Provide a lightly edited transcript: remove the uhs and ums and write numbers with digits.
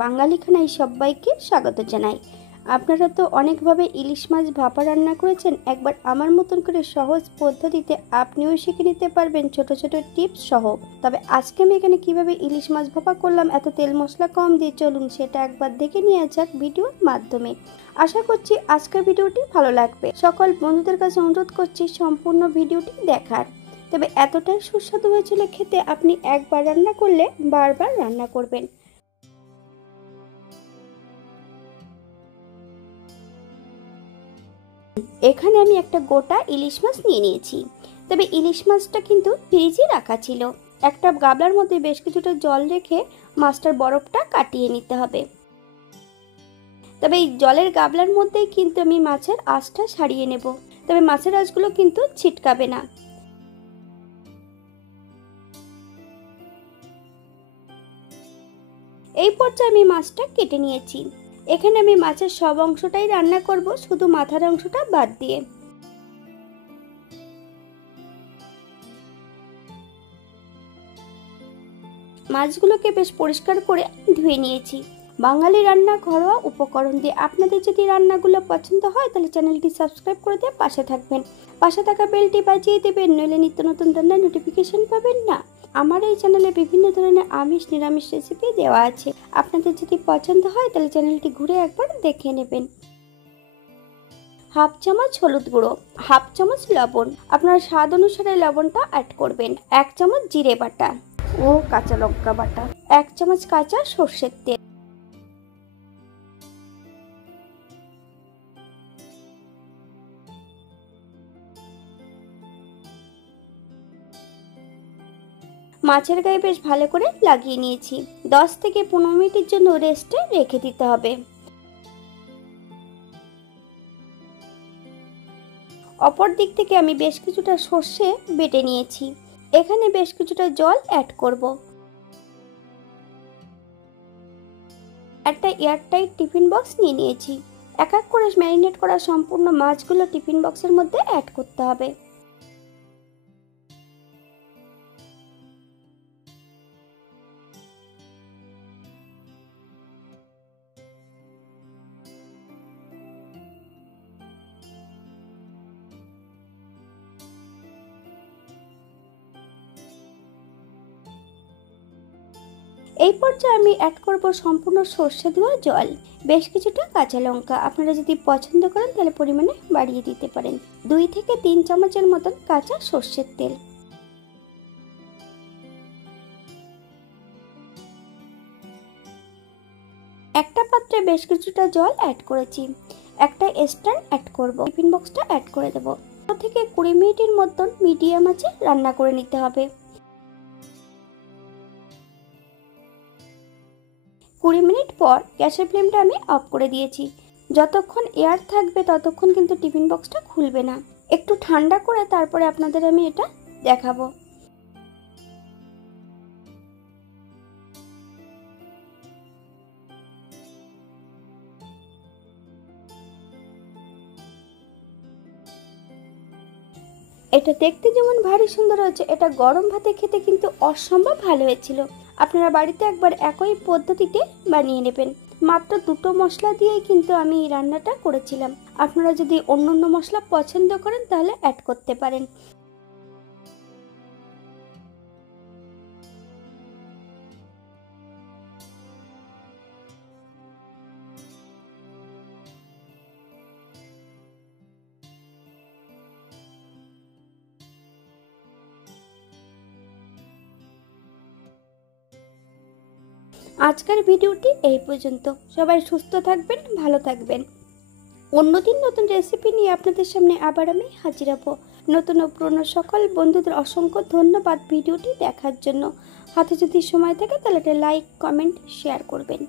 বাঙালি খানায় সবাইকে স্বাগত জানাই। আপনারা তো অনেকভাবে ইলিশ মাছ ভাপা রান্না করেছেন, একবার আমার মতন করে সহজ পদ্ধতিতে আপনিও শিখে নিতে পারবেন ছোট ছোট টিপস সহ। তবে আজকে আমি এখানে কিভাবে ইলিশ মাছ ভাপা করলাম এত তেল মশলা কম দিয়ে, চলুন সেটা একবার দেখে নিয়ে যাক ভিডিওর মাধ্যমে। আশা করছি আজকের ভিডিওটি ভালো লাগবে। সকল বন্ধুদের কাছে অনুরোধ করছি সম্পূর্ণ ভিডিওটি দেখার। তবে এতটাই সুস্বাদু হয়েছিল খেতে, আপনি একবার রান্না করলে বারবার রান্না করবেন। এখানে আমি একটা গোটা ইলিশ মাছ নিয়ে নিয়েছি। তবে ইলিশ মাছটা কিন্তু ফ্রিজে রাখা ছিল। একটা গামলার মধ্যে বেশ কিছুটা জল রেখে মাছটার বরফটা কাটিয়ে নিতে হবে। তবে এই জলের গামলার মধ্যেই কিন্তু আমি মাছের আঁশটা ছাড়িয়ে নেব। তবে মাছের আঁশগুলো কিন্তু ছিটকাবে না। এই পর্যায়ে আমি মাছটা কেটে নিয়েছি। এখানে আমি মাছের সব অংশটাই রান্না করব, শুধু মাথার অংশটা বাদ দিয়ে। মাছগুলোকে বেশ পরিষ্কার করে ধুয়ে নিয়েছি। বাঙালি রান্না ঘরোয়া উপকরণ দিয়ে। আপনাদের যদি রান্নাগুলো পছন্দ হয় তাহলে চ্যানেলটি সাবস্ক্রাইব করে দিয়ে পাশে থাকবেন। পাশে থাকা বেলটি বাজিয়ে দেবেন, নইলে নিত্য নতুন রান্নার নোটিফিকেশন পাবেন না। আমার এই চ্যানেলে বিভিন্ন ধরনের আমিষ নিরামিষ রেসিপি দেওয়া আছে। আপনাদের যদি পছন্দ হয় তাহলে চ্যানেলটি ঘুরে একবার দেখে নেবেন। হাফ চামচ হলুদ গুঁড়ো, হাফ চামচ লবণ, আপনার স্বাদ অনুসারে লবণটা অ্যাড করবেন। 1 চামচ জিরে বাটা ও কাঁচা লঙ্কা বাটা, 1 চামচ কাঁচা সর্ষের তেল, মাছের গায়ে বেশ ভালো করে লাগিয়ে নিয়েছি। 10 থেকে 15 মিনিটের জন্য রেস্টে রেখে দিতে হবে। অপর দিক থেকে আমি বেশ কিছুটা সর্ষে বেটে নিয়েছি। এখানে বেশ কিছুটা জল অ্যাড করব। একটা এয়ারটাইট টিফিন বক্স নিয়ে নিয়েছি। এক এক করে ম্যারিনেট করা সম্পূর্ণ মাছগুলো টিফিন বক্সের মধ্যে অ্যাড করতে হবে। এই পর্যায়ে আমি অ্যাড করব সম্পূর্ণ সর্ষে ধোয়া জল, বেশ কিছুটা কাঁচা লঙ্কা। আপনারা যদি পছন্দ করেন তাহলে পরিমাণে বাড়িয়ে দিতে পারেন। 2 থেকে 3 চামচের মতন কাঁচা সর্ষের তেল। একটা পাত্রে বেশ কিছুটা জল অ্যাড করেছি। একটা স্ট্যান্ড অ্যাড করব। টিফিন বক্সটা অ্যাড করে দেব। 10 থেকে 20 মিনিটের মতন মিডিয়াম আঁচে রান্না করে নিতে হবে। 20 মিনিট পর গ্যাসের ফ্লেমটা আমি অফ করে দিয়েছি। যতক্ষণ এয়ার থাকবে ততক্ষণ কিন্তু টিফিন বক্সটা খুলবে না। একটু ঠান্ডা করে তারপরে আপনাদের আমি এটা দেখাবো। এটা দেখতে যেমন ভারী সুন্দর হয়েছে, এটা গরম ভাতে খেতে কিন্তু অসম্ভব ভালো হয়েছিল। আপনারা বাড়িতে একবার একই পদ্ধতিতে বানিয়ে নেবেন। মাত্র 2টো মশলা দিয়েই কিন্তু আমি এই রান্নাটা করেছিলাম। আপনারা যদি অন্য অন্য মশলা পছন্দ করেন তাহলে অ্যাড করতে পারেন। আজকের ভিডিওটি এই পর্যন্ত। সবাই সুস্থ থাকবেন, ভালো থাকবেন। অন্যদিন নতুন রেসিপি নিয়ে আপনাদের সামনে আবার আমি হাজির হব। নতুন ও পুরনো সকল বন্ধুদের অসংখ্য ধন্যবাদ ভিডিওটি দেখার জন্য। হাতে যদি সময় থাকে তাহলে একটা লাইক, কমেন্ট, শেয়ার করবেন।